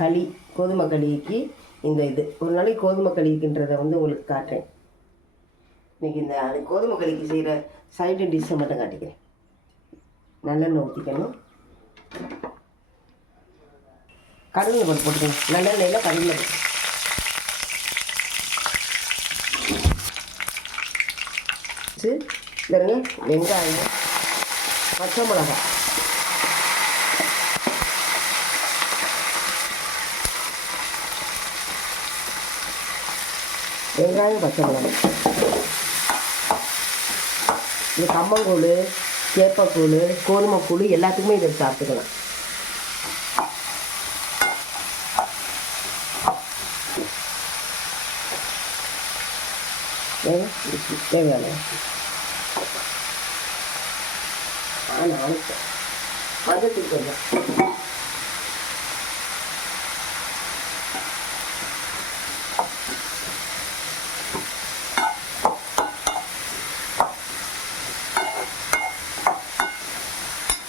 களி கோதுமை களிக்கு இந்த இது. ஒரு நாளைக்கு கோதுமை களிக்குன்றதை வந்து உங்களுக்கு காட்டுறேன். இன்றைக்கி இந்த அது கோதுமை களிக்கு செய்கிற சைடு டிஷ்ஷை மட்டும் காட்டிக்கிறேன். நல்லெண்ணெய் ஊற்றிக்கணும் கடலில் போட்டு போட்டுக்கணும் நல்லெண்ணெயில் கடலில் போட்டு. பாருங்க வெங்காயம் பச்சை மிளகாய். வெங்காயம் பச்சை மிளகாய். இது கம்மங்கூழ் கேப்பக்கூழ் கோதுமைக்கூழ் எல்லாத்துக்குமே இதை சாப்பிட்டுக்கலாம். தேவையான ஆ நான் மஞ்சள் கொஞ்சம்.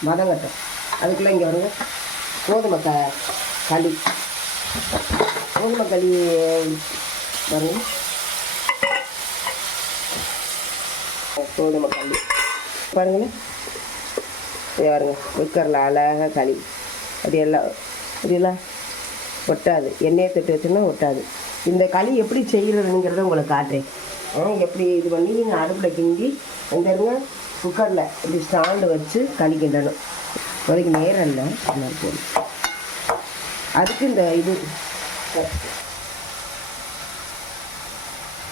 மதங்கட்டும் அதுக்குள்ளே இங்கே வருங்க. கோதுமை க களி. கோதுமை களி வருங்க கோதுமை களி. பாருங்களேன் பாருங்க. குக்கரில் அழகாக களி. அது எல்லாம் புரியலாம் ஒட்டாது. எண்ணெயை தொட்டு வச்சோன்னா ஒட்டாது. இந்த களி எப்படி செய்கிறதுங்கிறத உங்களுக்கு காட்டுறேன். ஆ, எப்படி இது பண்ணி நீங்கள் அடுப்பில் கிண்டி இந்த இருங்க. குக்கரில் இப்படி ஸ்டாண்டு வச்சு களி கிண்டணும் இப்போதைக்கு நேரம் இல்லை போதும். அதுக்கு இந்த இது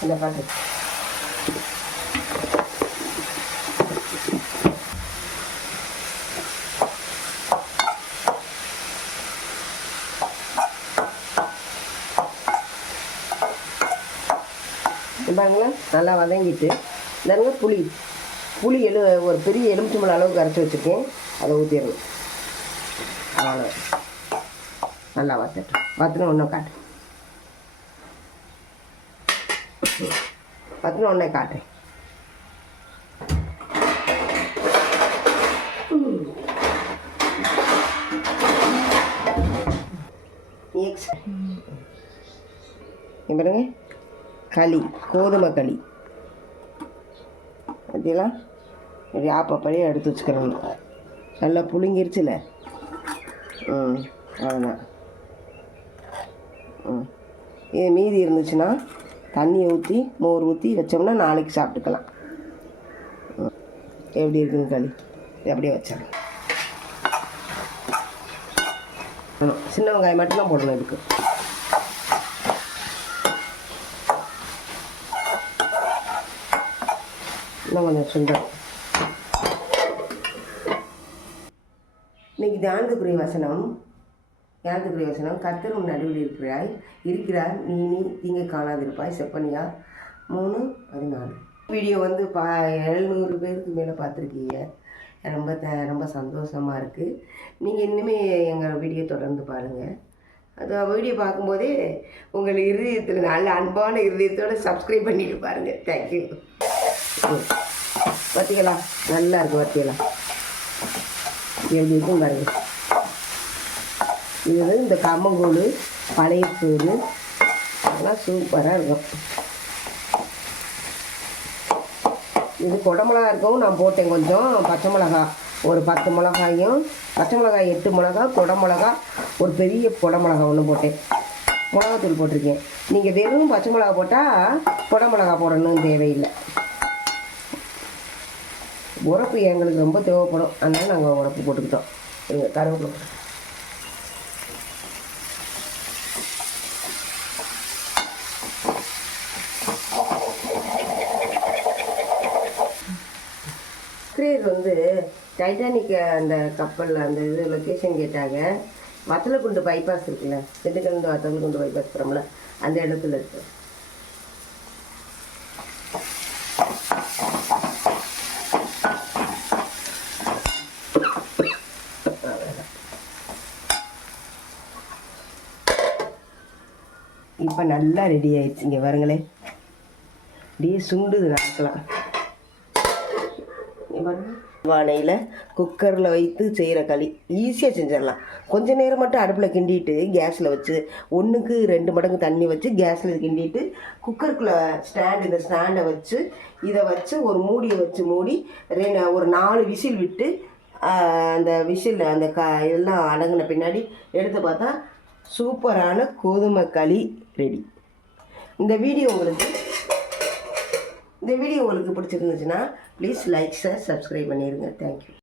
இந்த பாட்டு. பாருங்களேன் நல்லா வதங்கிட்டு. இந்தாருங்க புளி. புளி எலு ஒரு பெரிய எலுமிச்சம்பழம் அளவுக்கு அரைச்சி வச்சுருக்கேன். அதை ஊற்றிடணும் அவ்வளோ நல்லா வத்தட்டும் வத்தின ஒன்றும் காட்டு. வத்தின ஒன்றே காட்டுறேன் பாருங்க. களி கோதுமை களி. பார்த்தீங்களா இப்படி எடுத்து வச்சுக்கிறணும் நல்லா புழுங்கிருச்சுல? ம் அவ்வளோதான் ம். இது மீதி இருந்துச்சுன்னா தண்ணியை ஊற்றி மோர் ஊற்றி வச்சோம்னா நாளைக்கு சாப்பிட்டுக்கலாம். ம். எப்படி இருக்குங்க களி அப்படியே வச்சாங்க சின்ன வெங்காயம் மட்டும்தான் போடணும் இதுக்கு. இன்னும் கொஞ்சம் சுண்டல். இன்னைக்கு தியானத்துக்குரிய வசனம் தியானத்துக்குரிய வசனம். கர்த்தரும் நடுவில் இருக்கிறாய். இருக்கிறார். நீ நீ தீங்க காணாதிருப்பாய். செப்பனியா மூணு பதினாலு. வீடியோ வந்து பா எழுநூறு பேருக்கு மேலே பார்த்துருக்கீங்க. ரொம்ப த- ரொம்ப சந்தோஷமாக இருக்குது நீங்கள் இன்னுமே எங்கள் வீடியோ தொடர்ந்து பாருங்கள் அது வீடியோ பார்க்கும்போதே உங்கள் இருதயத்தில் நல்ல அன்பான இருதயத்தோடு சப்ஸ்கிரைப் பண்ணிட்டு பாருங்கள் தேங்க்யூ வத்திக்கலாம் நல்லா இருக்கும் வத்திக்கலாம் எப்படி இருக்கும் இது வந்து இந்த கம்மங்கூழ் பழைய சோறு. அதெல்லாம் சூப்பராக இருக்கும். இது குடமிளகா இருக்கவும் நான் போட்டேன் கொஞ்சம். பச்சை மிளகா ஒரு பத்து மிளகாயும் பச்சை மிளகாய் எட்டு மிளகா குடமிளகா ஒரு பெரிய குடமிளகா ஒன்று போட்டேன். மிளகாத்தூள் போட்டிருக்கேன். நீங்கள் வெறும் பச்சை மிளகா போட்டால் குடமிளகா போடணும்னு தேவையில்லை. உரப்பு எங்களுக்கு ரொம்ப தேவைப்படும். அதனால் நாங்கள் உரப்பு போட்டுக்கிட்டோம். இருங்க கருவேப்பிலை கிரேர் வந்து டைட்டானிக் அந்த கப்பலில் அந்த இது லொக்கேஷன் கேட்டாங்க. வத்தலக்குண்டு பைபாஸ் இருக்குல்ல திண்டுக்கல் வத்தலக்குண்டு பைபாஸ் போகிறோம்ல அந்த இடத்துல இருக்குது இப்போ நல்லா ரெடி ஆயிடுச்சு. இங்கே பாருங்களேன். அப்படியே சுண்டுது நடக்கலாம் வானையில் குக்கரில் வைத்து செய்கிற களி. ஈஸியாக செஞ்சிடலாம். கொஞ்ச நேரம் மட்டும் அடுப்பில் கிண்டிட்டு கேஸில் வச்சு ஒன்றுக்கு ரெண்டு மடங்கு தண்ணி வச்சு கேஸில் கிண்டிட்டு குக்கருக்குள்ளே ஸ்டாண்ட் இந்த ஸ்டாண்டை வச்சு இதை வச்சு ஒரு மூடியை வச்சு மூடி ரெண்டு ஒரு நாலு விசில் விட்டு அந்த விசில் அந்த க எல்லாம் அடங்கின பின்னாடி எடுத்து பார்த்தா சூப்பரான கோதுமை களி ரெடி இந்த வீடியோ உங்களுக்கு இந்த வீடியோ உங்களுக்கு பிடிச்சிருந்துச்சுன்னா ப்ளீஸ் லைக் சார் சப்ஸ்கிரைப் பண்ணிடுங்க தேங்க்யூ